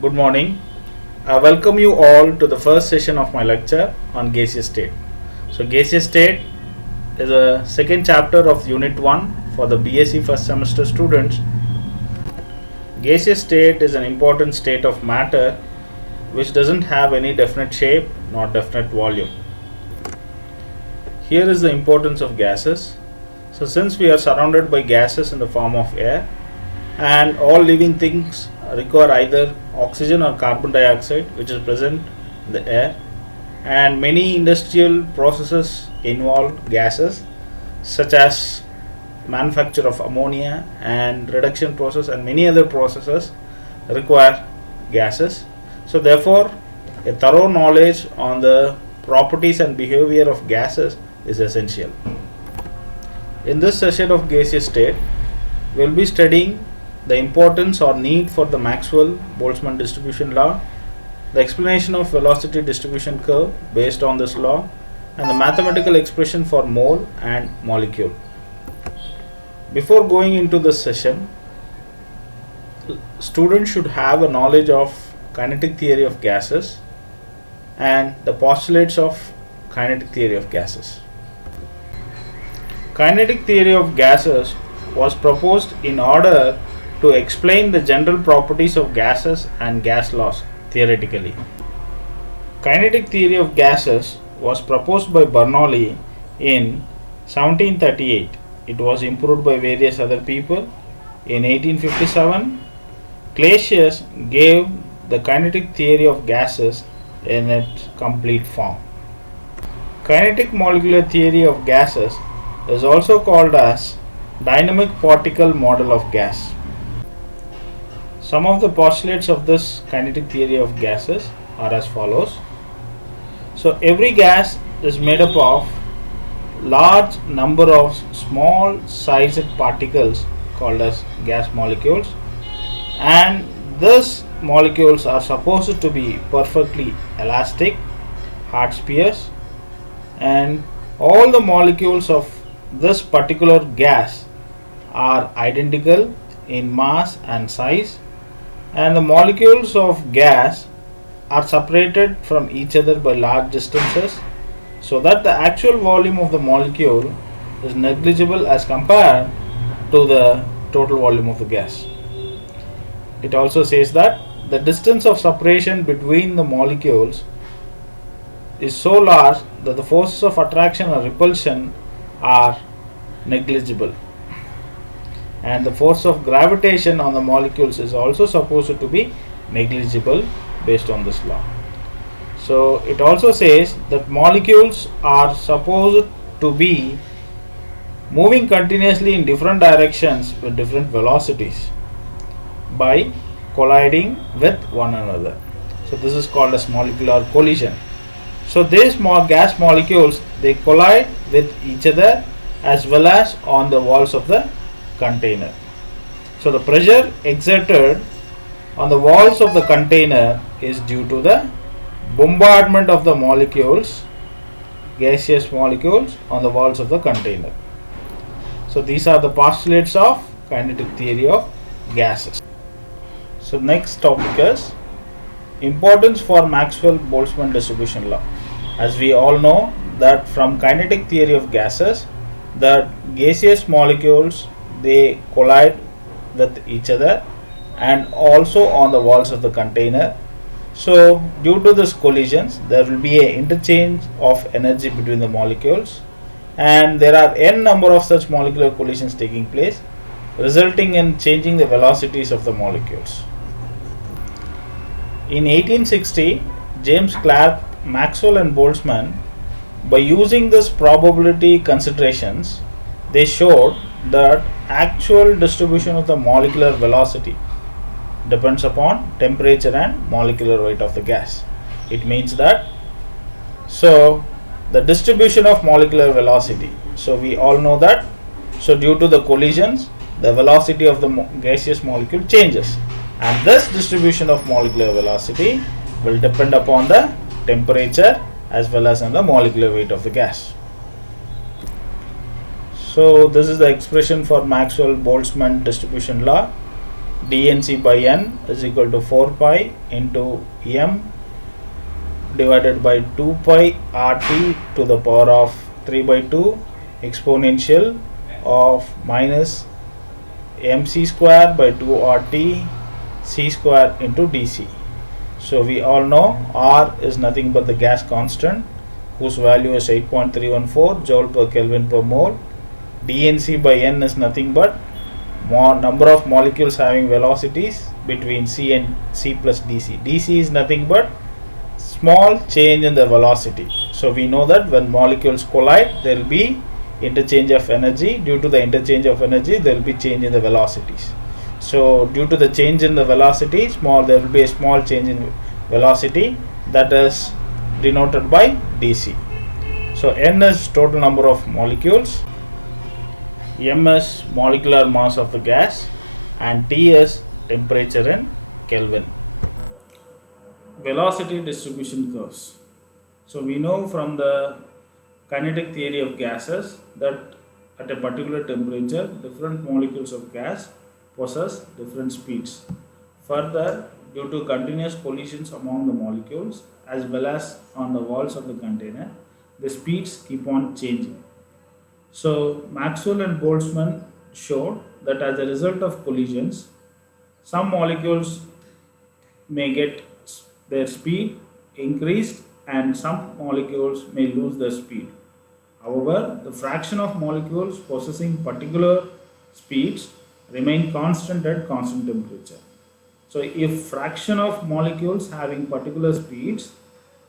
Good morning. I welcome you all to the first session of my lecture on gaseous state. So, gaseous state is a second chapter of Unit 1 for the BSc first semester students. Gaseous state is an important state of matter which doesn't have any definite shape nor definite volume. Here is the importance of gases. So, since we are surrounded by gases in the form of air, and all living things require either oxygen or carbon dioxide, which is present in the air, and many industrial processes involve gases such as manufacture of ammonia and reduction process, and many other processes require gases. So therefore a thorough knowledge on the properties and behavior of gases is essential. In this session of gaseous state, we will be studying the importance or need for the Maxwell-Boltzmann distribution law, the explanation of velocity distribution curve based on this law, and the mathematical expression for mole and molecule. Before going into this session, students should have a knowledge of kinetic theory of gases and the postulates of kinetic theory of gases. Kinetic theory of gases was proposed in order to explain the general properties of gases and gas laws theoretically. Kinetic theory of gases was proposed by Bernoulli in 1738. It was improved by various other people. In 1857, Clausius gave the kinetic theory of gases in its complete form. Kinetic molecular theory of gases is also called as dynamic particle model of gas. Some of the postulates of this kinetic theory of gases are as follows. So every gas is made up of large number of small sized particles called as gas molecules, and these molecules are supposed to be perfectly elastic, hard spheres, and all the molecules of this particular gas are identical in mass and size, and the molecules of gas are separated from each other by large distances, so that the actual volume of the molecule is negligible as compared to the total volume of the gas. It also says that the distance of separation between the molecules is so large that the forces of attraction or repulsion are negligible, and the force of gravitation on the molecules is also supposed to be negligible based on this law. So it also says that molecules are supposed to be moving continuously in different directions with different velocities by colliding with one another. So this is called as molecular collision. So these gas molecules, they collide with each other as well as on the walls of the container. So the pressure exerted on the walls of the container is due to the bombardment of the molecules, gaseous molecules, on the walls of the container. So these are the postulates of kinetic theory of gases. So next topic is importance for Maxwell-Boltzmann distribution law. As we all know that from kinetic theory of gases, the gaseous molecules, they collide with each other and also on the walls of the container. So due to this collisions, there will be an interchange of energy between the molecules, and there are n number of such molecular collisions taking place, resulting in changing the velocities of the molecules. In 1860, James Clerk, Maxwell and Boltzmann, by using this probability considerations, they showed that actual distribution of the molecular velocity depends upon temperature and molecular weight of the gas. It means that, so the distribution of molecular velocity, so we all know that, so due to the collisions, the velocity of the gaseous molecule changes, and this distribution of molecular velocity will depend upon the temperature as well as on the molecular weight of the gas. So this is the expression for Maxwell-Boltzmann distribution law. dNc by n is equal to 4 pi into m divided by 2 pi RT to the power of 3 by 2 exponential of minus mc square by 2 RT c square into dc. So we all know R is nothing but the gas constant whose value is 8.314 joule per Kelvin per mole. dNc by n is nothing but number of molecules having velocities between c and c plus dc. dc is nothing but small change in the velocity. So we know that when molecules collide there will be interchange of energy. Due to the interchange of energy there will be change in the velocities. So due to the change in the velocity there will be a small change in velocity, that is denoted by dc. So n is total number of molecules, m is molecular mass of the gas, and T is temperature in Kelvin. Velocity distribution curves. So we know from the kinetic theory of gases that at a particular temperature different molecules of gas possess different speeds. Further, due to continuous collisions among the molecules as well as on the walls of the container, the speeds keep on changing. So Maxwell and Boltzmann showed that as a result of collisions, some molecules may get their speed increased and some molecules may lose their speed. However, the fraction of molecules possessing particular speeds remain constant at constant temperature. So if fraction of molecules having particular speeds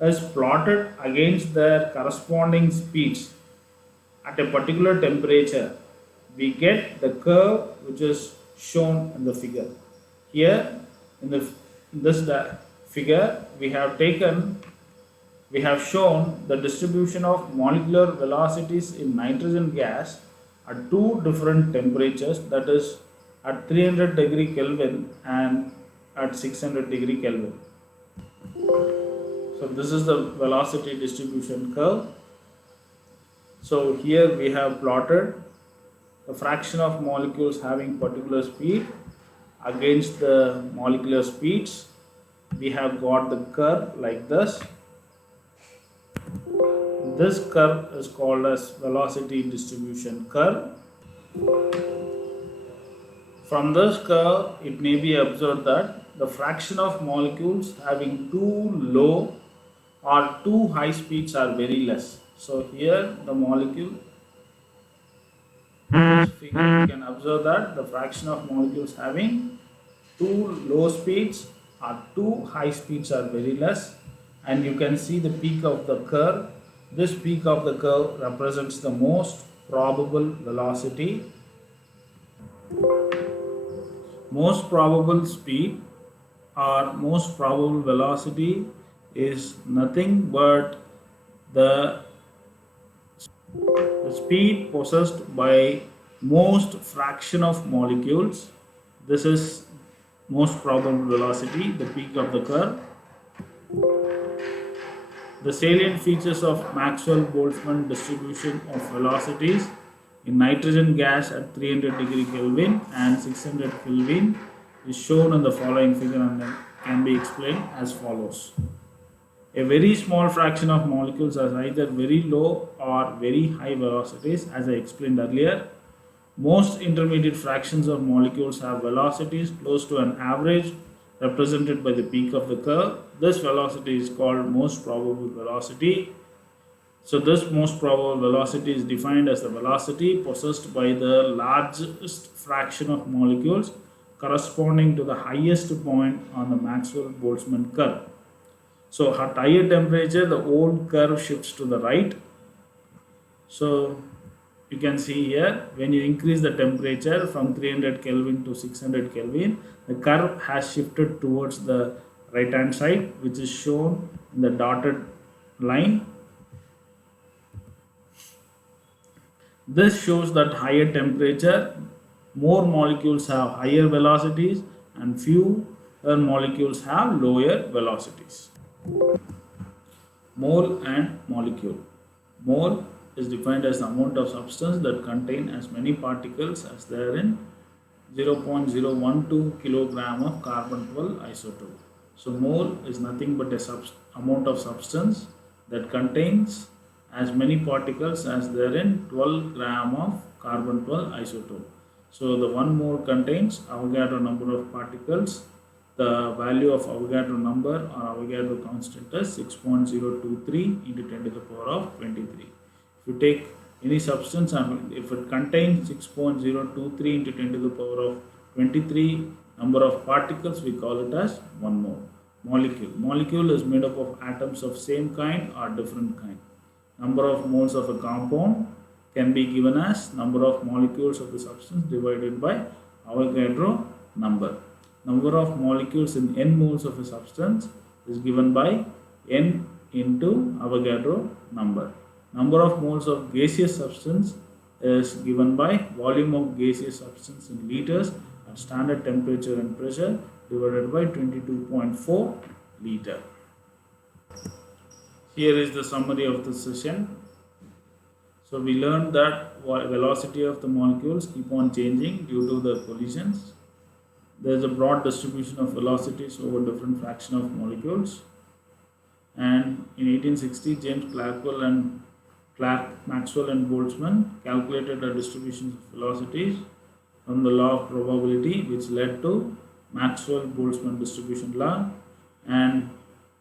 is plotted against their corresponding speeds at a particular temperature, we get the curve which is shown in the figure. Here in this figure we have shown the distribution of molecular velocities in nitrogen gas at two different temperatures, that is at 300 degree Kelvin and at 600 degree Kelvin. So this is the velocity distribution curve. So here we have plotted the fraction of molecules having particular speed against the molecular speeds. We have got the curve like this. This curve is called as velocity distribution curve. From this curve, it may be observed that the fraction of molecules having too low or too high speeds are very less. So here the molecule, in this figure you can observe that the fraction of molecules having too low speeds or too high speeds are very less, and you can see the peak of the curve. This peak of the curve represents the most probable velocity. Most probable speed or most probable velocity is nothing but the speed possessed by most fraction of molecules. This is most probable velocity, the peak of the curve. The salient features of Maxwell-Boltzmann distribution of velocities in nitrogen gas at 300 degree Kelvin and 600 Kelvin is shown in the following figure and can be explained as follows. A very small fraction of molecules has either very low or very high velocities, as I explained earlier. Most intermediate fractions of molecules have velocities close to an average represented by the peak of the curve. This velocity is called most probable velocity. So this most probable velocity is defined as the velocity possessed by the largest fraction of molecules corresponding to the highest point on the Maxwell-Boltzmann curve. So at higher temperature the whole curve shifts to the right. So you can see here, when you increase the temperature from 300 Kelvin to 600 Kelvin, the curve has shifted towards the right hand side, which is shown in the dotted line. This shows that higher temperature, more molecules have higher velocities and fewer molecules have lower velocities. Mole and molecule. Mole is defined as the amount of substance that contain as many particles as there are in 0.012 kilogram of carbon 12 isotope. So mole is nothing but a amount of substance that contains as many particles as there in 12 gram of carbon 12 isotope. So the 1 mole contains Avogadro number of particles. The value of Avogadro number or Avogadro constant is 6.023 into 10 to the power of 23. If you take any substance and if it contains 6.023 into 10 to the power of 23 number of particles, we call it as 1 mole. Molecule is made up of atoms of same kind or different kind. Number of moles of a compound can be given as number of molecules of the substance divided by Avogadro number. Number of molecules in n moles of a substance is given by n into Avogadro number. Number of moles of gaseous substance is given by volume of gaseous substance in liters at standard temperature and pressure divided by 22.4 liter. Here is the summary of the session. So we learned that velocity of the molecules keep on changing due to the collisions. There is a broad distribution of velocities over different fraction of molecules. And in 1860, James Maxwell and Boltzmann calculated a distribution of velocities from the law of probability, which led to Maxwell-Boltzmann distribution law. And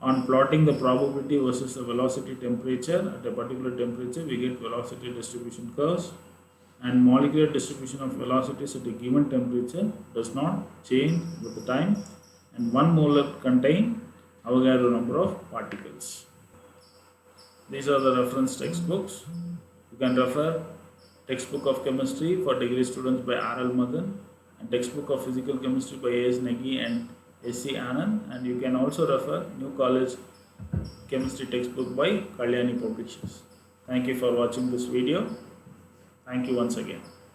on plotting the probability versus the velocity temperature at a particular temperature, we get velocity distribution curves. And molecular distribution of velocities at a given temperature does not change with the time, and 1 mole contain Avogadro number of particles. These are the reference textbooks. You can refer Textbook of Chemistry for degree students by R.L. Madan and Textbook of Physical Chemistry by A.S. Negi and S.C. Anand, and you can also refer New College Chemistry textbook by Kalyani Publishers. Thank you for watching this video. Thank you once again.